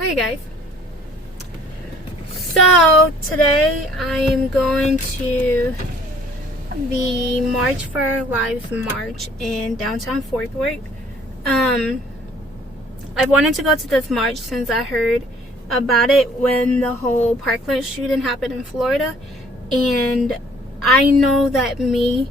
Hi guys. So today I am going to the March for Our Lives march in downtown Fort Worth. I've wanted to go to this march since I heard about it when the whole Parkland shooting happened in Florida, and I know that if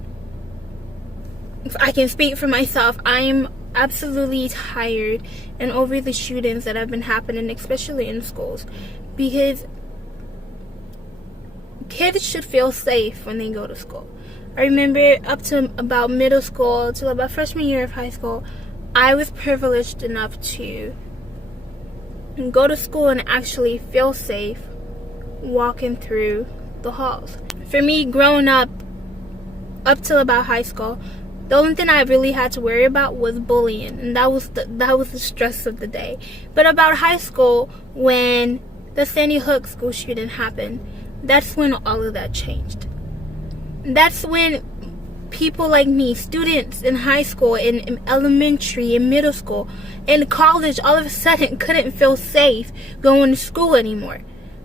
I can speak for myself, I'm absolutely tired and over the shootings that have been happening, especially in schools, because kids should feel safe when they go to school. I remember up to about middle school to about freshman year of high school, I was privileged enough to go to school and actually feel safe walking through the halls. For me, growing up till about high school, the only thing I really had to worry about was bullying, and that was the stress of the day. But about high school, when the Sandy Hook school shooting happened, that's when all of that changed. That's when people like me, students in high school, in elementary, in middle school, in college, all of a sudden couldn't feel safe going to school anymore.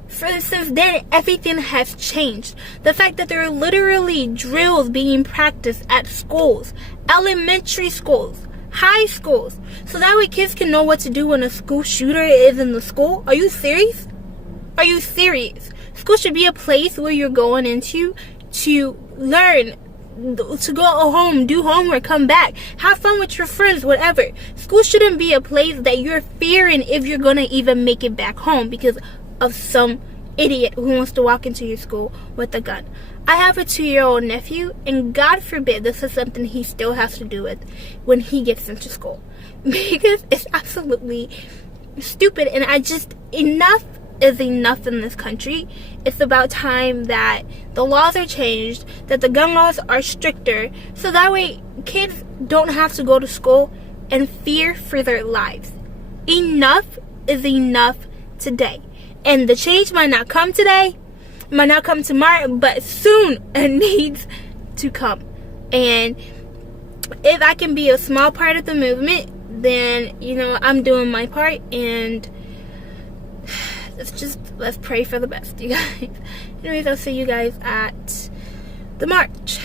Since then, everything has changed. The fact that there are literally drills being practiced at schools, elementary schools, high schools, so that way kids can know what to do when a school shooter is in the school. Are you serious? Are you serious? School should be a place where you're going into to learn, to go home, do homework, come back, have fun with your friends, whatever. School shouldn't be a place that you're fearing if you're gonna even make it back home because of some idiot who wants to walk into your school with a gun. I have a 2-year-old nephew, and God forbid this is something he still has to do with when he gets into school, because it's absolutely stupid. And enough is enough in this country. It's about time that the laws are changed, that the gun laws are stricter, so that way kids don't have to go to school and fear for their lives. Enough is enough today. And the change might not come today, might not come tomorrow, but soon it needs to come. And if I can be a small part of the movement, then, I'm doing my part. And let's pray for the best, you guys. Anyways, I'll see you guys at the march.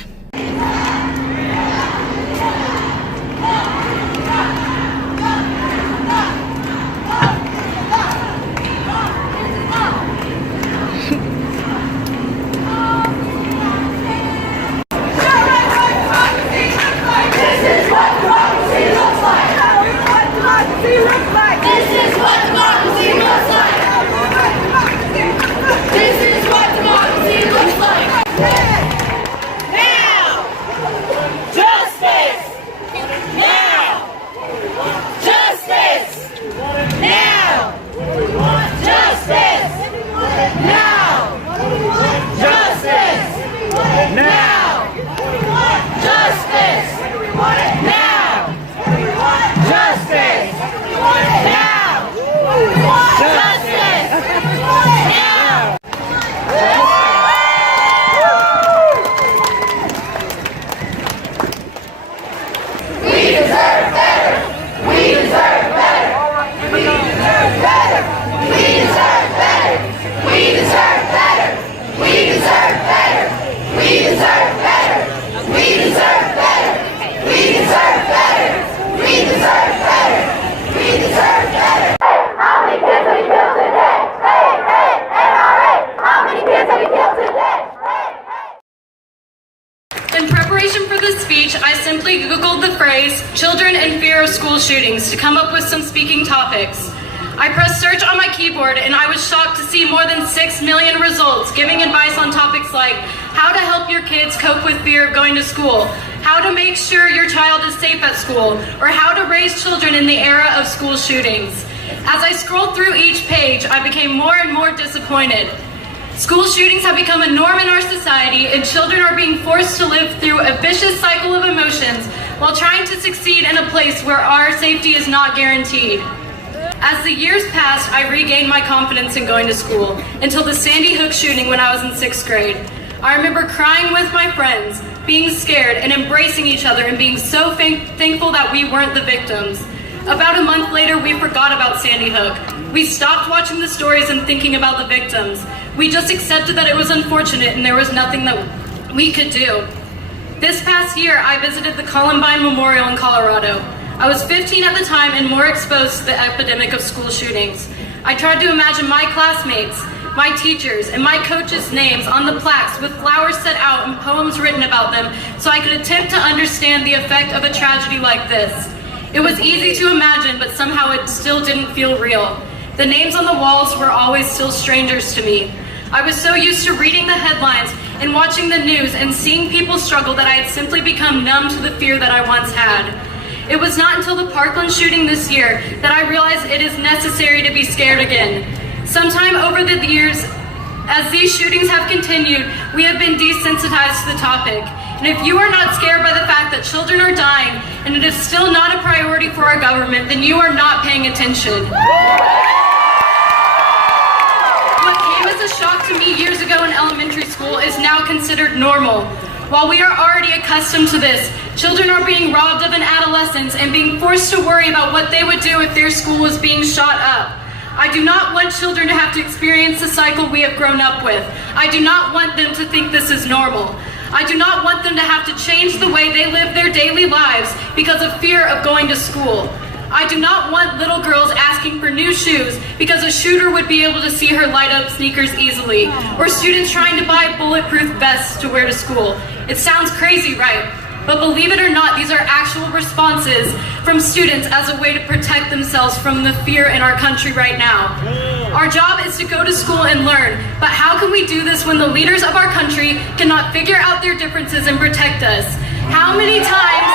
In preparation for this speech, I simply Googled the phrase, children in fear of school shootings, to come up with some speaking topics. I pressed search on my keyboard and I was shocked to see more than 6 million results giving advice on topics like how to help your kids cope with fear of going to school, how to make sure your child is safe at school, or how to raise children in the era of school shootings. As I scrolled through each page, I became more and more disappointed. School shootings have become a norm in our society, and children are being forced to live through a vicious cycle of emotions while trying to succeed in a place where our safety is not guaranteed. As the years passed, I regained my confidence in going to school until the Sandy Hook shooting when I was in 6th grade. I remember crying with my friends, being scared and embracing each other and being so thankful that we weren't the victims. About a month later, we forgot about Sandy Hook. We stopped watching the stories and thinking about the victims. We just accepted that it was unfortunate and there was nothing that we could do. This past year, I visited the Columbine Memorial in Colorado. I was 15 at the time and more exposed to the epidemic of school shootings. I tried to imagine my classmates, my teachers, and my coaches' names on the plaques with flowers set out and poems written about them so I could attempt to understand the effect of a tragedy like this. It was easy to imagine, but somehow it still didn't feel real. The names on the walls were always still strangers to me. I was so used to reading the headlines and watching the news and seeing people struggle that I had simply become numb to the fear that I once had. It was not until the Parkland shooting this year that I realized it is necessary to be scared again. Sometime over the years, as these shootings have continued, we have been desensitized to the topic. And if you are not scared by the fact that children are dying and it is still not a priority for our government, then you are not paying attention. What came as a shock to me years ago in elementary school is now considered normal. While we are already accustomed to this, children are being robbed of an adolescence and being forced to worry about what they would do if their school was being shot up. I do not want children to have to experience the cycle we have grown up with. I do not want them to think this is normal. I do not want them to have to change the way they live their daily lives because of fear of going to school. I do not want little girls asking for new shoes because a shooter would be able to see her light up sneakers easily, or students trying to buy bulletproof vests to wear to school. It sounds crazy, right? But believe it or not, these are actual responses from students as a way to protect themselves from the fear in our country right now. Our job is to go to school and learn, but how can we do this when the leaders of our country cannot figure out their differences and protect us? How many times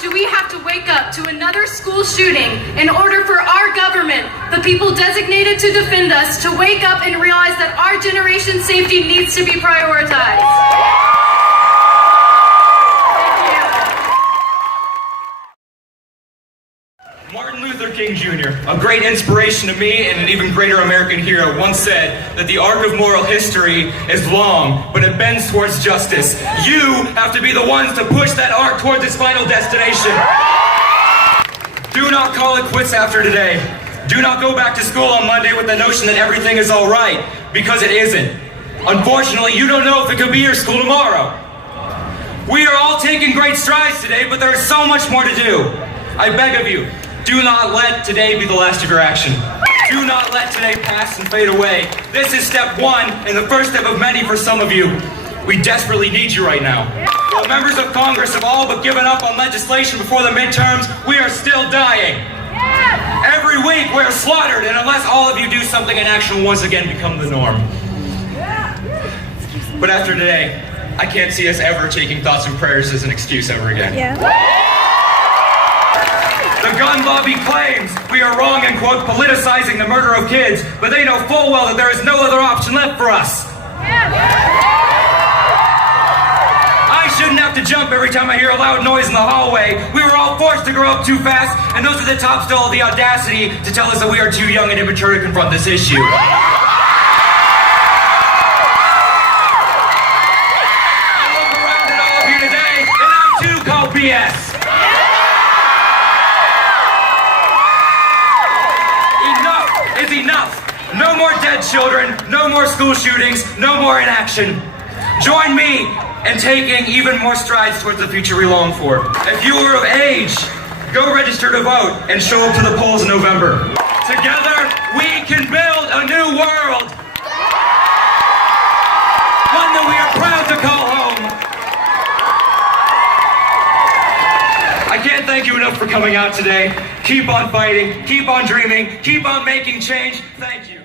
do we have to wake up to another school shooting in order for our government, the people designated to defend us, to wake up and realize that our generation's safety needs to be prioritized? Martin Luther King Jr., a great inspiration to me and an even greater American hero, once said that the arc of moral history is long, but it bends towards justice. You have to be the ones to push that arc towards its final destination. Do not call it quits after today. Do not go back to school on Monday with the notion that everything is all right, because it isn't. Unfortunately, you don't know if it could be your school tomorrow. We are all taking great strides today, but there is so much more to do. I beg of you, do not let today be the last of your action. Do not let today pass and fade away. This is step one and the first step of many for some of you. We desperately need you right now. While members of Congress have all but given up on legislation before the midterms, we are still dying. Every week we are slaughtered, and unless all of you do something, inaction will once again become the norm. But after today, I can't see us ever taking thoughts and prayers as an excuse ever again. The gun lobby claims we are wrong in, quote, politicizing the murder of kids, but they know full well that there is no other option left for us. I shouldn't have to jump every time I hear a loud noise in the hallway. We were all forced to grow up too fast, and those at the top still have the audacity to tell us that we are too young and immature to confront this issue. I look around at all of you today, and I too call BS. Enough! No more dead children, no more school shootings, no more inaction. Join me in taking even more strides towards the future we long for. If you are of age, go register to vote and show up to the polls in November. Together, we can build a new world. One that we are proud to call home. I can't thank you enough for coming out today. Keep on fighting, keep on dreaming, keep on making change. Thank you.